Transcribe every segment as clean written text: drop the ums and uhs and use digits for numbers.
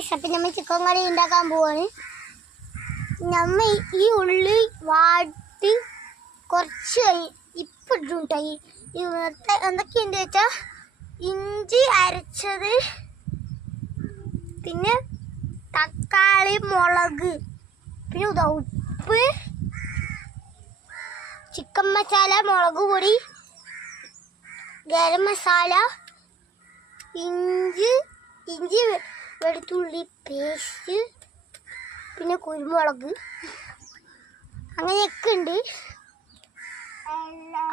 Guys, അപ്പം നമ്മൾ chicken കറി ഉണ്ടാക്കാൻ പോവാണ്. നമ്മ ഈ ഉള്ളി വാട്ടി കുറച്ച് ഇപ്പം ഇട്ടുണ്ടായി. എന്തൊക്കെയുണ്ട് വെച്ചാൽ ഇഞ്ചി അരച്ചത്, പിന്നെ തക്കാളി, മുളക്, പിന്നെ ഉപ്പ്, ചിക്കൻ മസാല, മുളക് പൊടി, ഗരം മസാല, ഇഞ്ചി വെളുത്തുള്ളി പേസ്റ്റ്, പിന്നെ കുരുമുളക്, അങ്ങനെയൊക്കെ ഉണ്ട്.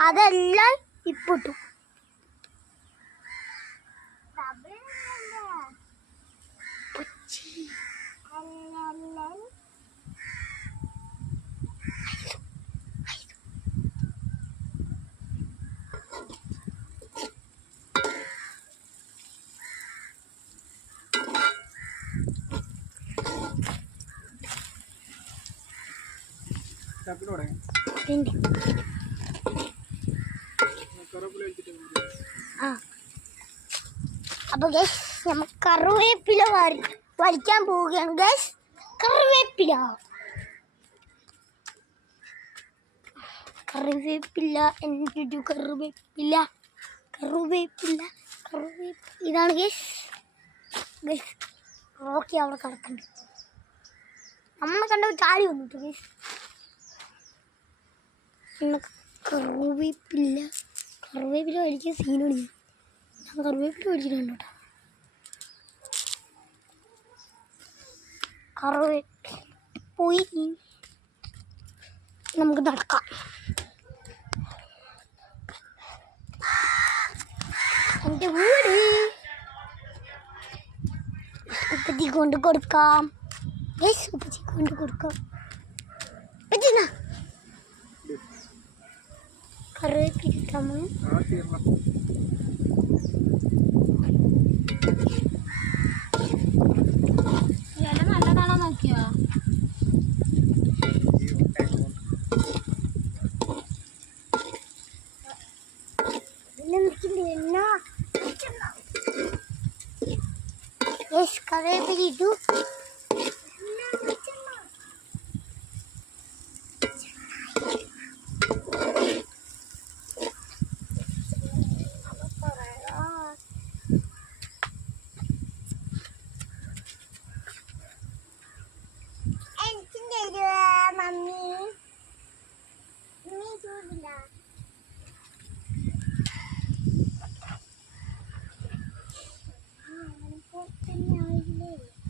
അതെല്ലാം ഇപ്പിട്ടു. അപ്പൊ ഗൈസ്, നമ്മൾ കറിവേപ്പില വരയ്ക്കാൻ പോവുകയാണ് ഗൈസ്. കറിവേപ്പില എന്തൊരു കറിവേപ്പില. ഇതാണ് ഗൈസ്. ഓക്കെ, അവിടെ കിടക്കുന്നുണ്ട്. നമ്മളെ കണ്ട ചാടി വന്നിട്ട് ഗൈസ്. കറിവേപ്പില വലിയ സീനാണ്. ഞാൻ കറിവേപ്പില മേടിച്ചിട്ടുണ്ട് കേട്ടോ. കറിവേപ്പില പോയി നമുക്ക് നടക്കാം. എൻ്റെ വീട് ഉപ്പച്ചി കൊണ്ട് കൊടുക്കാം. ഉപ്പച്ചി കൊണ്ട് കൊടുക്കാം. കറിവേപ്പില ഇട്ടാമോ? ഇല നല്ലതാണോ നോക്കിയോ? കറിവേപ്പില ഇട്ടു. മമ്മി